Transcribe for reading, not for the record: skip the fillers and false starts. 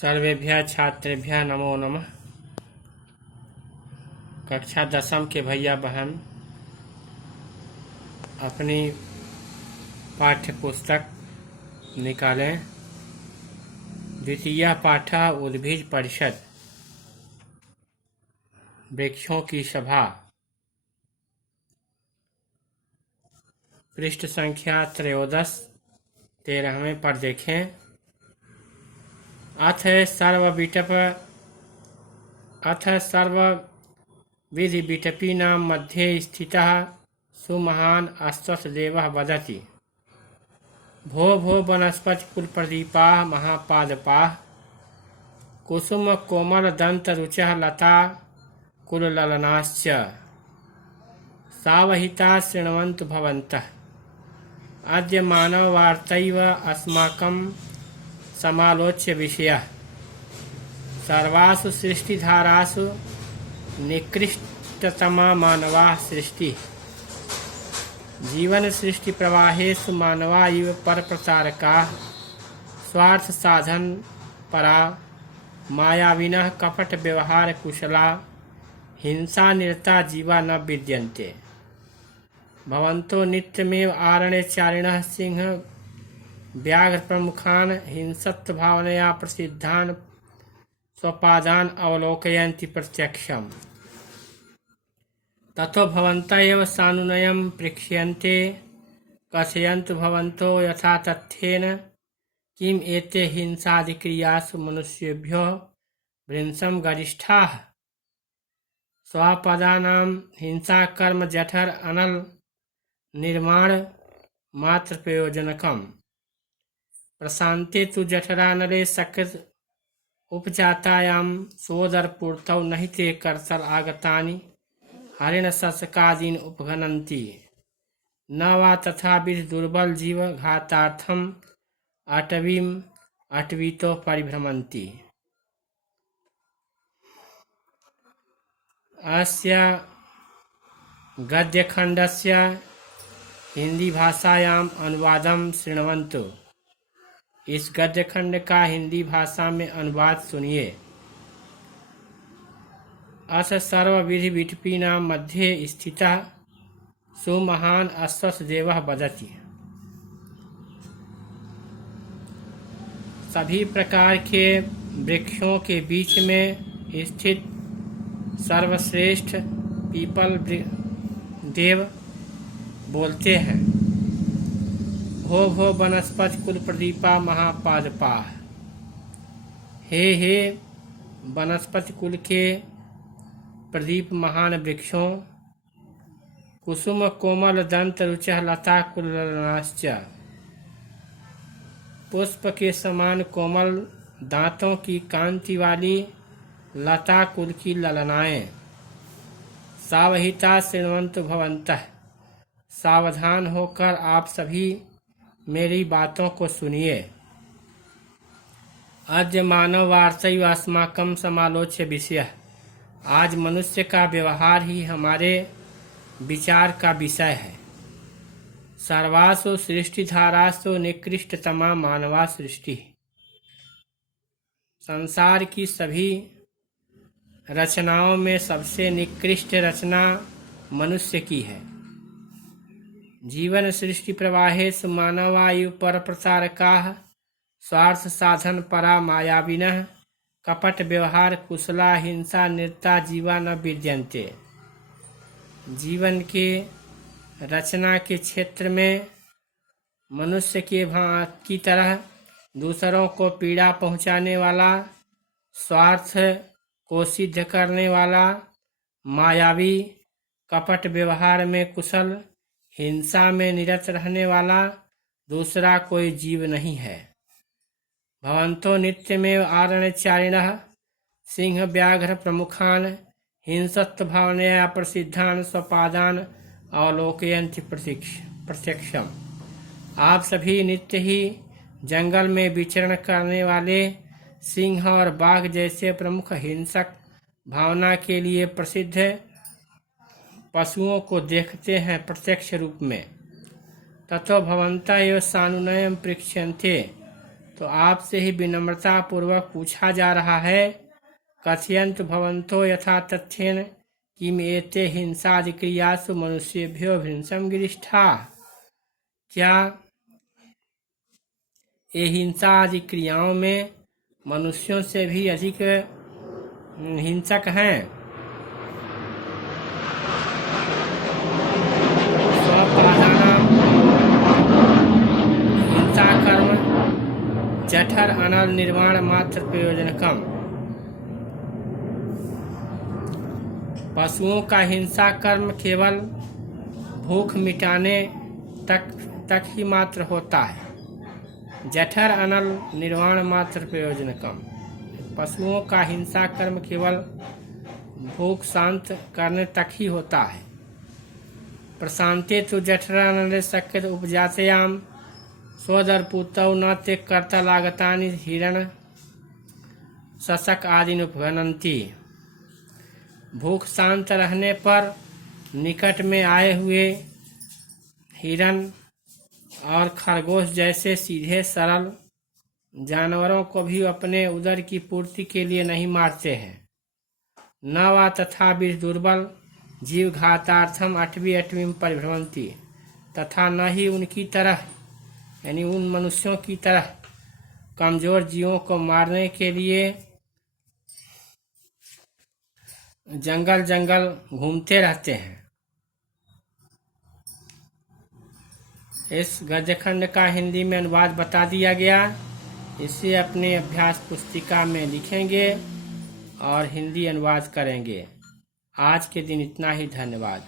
सर्वेभ्यः छात्रेभ्यः नमो नमः। कक्षा 10वीं के भैया बहन अपनी पाठ्य पुस्तक निकालें। द्वितीय पाठ उद्भिज परिषद, वृक्षों की सभा, पृष्ठ संख्या 13 13वें पर देखें। अथ सर्वविधि विटपीनां मध्ये स्थितः सुमहान् अश्वत्थदेवः वदति। भो भो वनस्पतिकुलप्रदीपाः महापादपाः कुसुमकोमलदन्तरुचः लता कुलललनाश्च सावहिताः शृण्वन्तु भवन्तः। अद्य मानववार्तैव अस्माकं समालोच्य विषयः। सर्वासु सृष्टिधारासु निकृष्टतमा मानवा सृष्टिः। जीवन सृष्टि प्रवाहेषु मानवा इव परप्रचारकाः स्वार्थ साधन परा मायाविनः कपट व्यवहार कुशला हिंसा निरता जीवा न विद्यन्ते। भवन्तो नित्यमेव आरण्यचारिणः सिंह व्याघ्र प्रमुखान् हिंसत्व भावनया प्रसिद्धान् स्वपादान् अवलोकयन्ति प्रत्यक्षम्। ततो भवन्तः एव सानुनयं प्रेक्ष्यन्ते। कथयन्तु भवन्तो यथा तथ्येन किम् एते हिंसादिक्रियासु मनुष्येभ्यो भृंशं गरिष्ठाः। स्वपदानां हिंसाकर्म जठर अनल निर्माण मात्र प्रयोजनकम्। प्रशान्ते तु जठरानले सकृत् उपजातायां सोदरपूर्तौ नहि ते कर्तल आगतानि हरिणशशकादीन् उपघनन्ति। न वा तथाविध दुर्बल जीव घातार्थम् अटवीम् अटवीतो परिभ्रमन्ति। अस्य गद्यखण्डस्य हिंदी भाषायाम् अनुवादं शृण्वन्तु। इस गद्य खंड का हिंदी भाषा में अनुवाद सुनिए। अस सर्वविधि विटपीनां मध्ये स्थितः सुमहान् अश्वत्थदेवः वदति। सभी प्रकार के वृक्षों के बीच में स्थित सर्वश्रेष्ठ पीपल देव बोलते हैं। भो भो वनस्पति कुल प्रदीपा महापादपा। हे वनस्पति कुल के प्रदीप महान वृक्षों, कुसुम कोमल दंत रुचः लता कुललनाश्च। पुष्प के समान कोमल दांतों की कांति वाली लता कुल की ललनाएं। सावहिता शृण्वन्तु भवन्तः। सावधान होकर आप सभी मेरी बातों को सुनिए। अद्य मानव वार्तैव अस्माकं समालोच्य विषयः। आज मनुष्य का व्यवहार ही हमारे विचार का विषय है। सर्वासु सृष्टिधारासु निकृष्टतमा मानवा सृष्टि। संसार की सभी रचनाओं में सबसे निकृष्ट रचना मनुष्य की है। जीवन सृष्टि प्रवाहेषु मानवायु पर प्रचारकाः स्वार्थ साधन परा मायाविनः कपट व्यवहार कुशला हिंसा निरता जीवा न विद्यन्ते। जीवन के रचना के क्षेत्र में मनुष्य के की तरह दूसरों को पीड़ा पहुंचाने वाला, स्वार्थ को सिद्ध करने वाला, मायावी, कपट व्यवहार में कुशल, हिंसा में निरत रहने वाला दूसरा कोई जीव नहीं है। भवन्तो नित्यमेव आरण्यचारिणः सिंह व्याघ्र प्रमुखान् हिंसत्व भावनया प्रसिद्धान् स्वपादान् अवलोकयन्ति प्रत्यक्षम्। आप सभी नित्य ही जंगल में विचरण करने वाले सिंह और बाघ जैसे प्रमुख हिंसक भावना के लिए प्रसिद्ध पशुओं को देखते हैं प्रत्यक्ष रूप में। ततो भवन्तः एव सानुनयं प्रेक्ष्यन्ते। तो आपसे ही विनम्रता पूर्वक पूछा जा रहा है, कथयन्तु भवन्तो यथा तथ्येन किम एते हिंसादि क्रियासु मनुष्येभ्यो हिंसम गिरिष्ठा। क्या ये हिंसा आदि क्रियाओं में मनुष्यों से भी अधिक हिंसक हैं? स्वपादानां हिंसा कर्म जठर अनल निर्माण मात्र प्रयोजनकम। पशुओं का हिंसा कर्म केवल भूख मिटाने तक ही मात्र होता है। जठर अनल निर्वाण मात्र प्रयोजनकम। पशुओं का हिंसा कर्म केवल भूख शांत करने तक ही होता है। प्रशांते तो जठर अनल शक्य उपजातयाम स्वदर्पुतौ न ते कर्ता लागतानि हिरण शशक आदि उपगणन्ति। भूख शांत रहने पर निकट में आए हुए हिरण और खरगोश जैसे सीधे सरल जानवरों को भी अपने उदर की पूर्ति के लिए नहीं मारते हैं। न वा तथा विष दुर्बल जीव घातार्थम अटवीं परिभ्रमंती। तथा न ही उनकी तरह यानी उन मनुष्यों की तरह कमजोर जीवों को मारने के लिए जंगल जंगल घूमते रहते हैं। इस गद्यखंड का हिंदी में अनुवाद बता दिया गया। इसे अपने अभ्यास पुस्तिका में लिखेंगे और हिंदी अनुवाद करेंगे। आज के दिन इतना ही। धन्यवाद।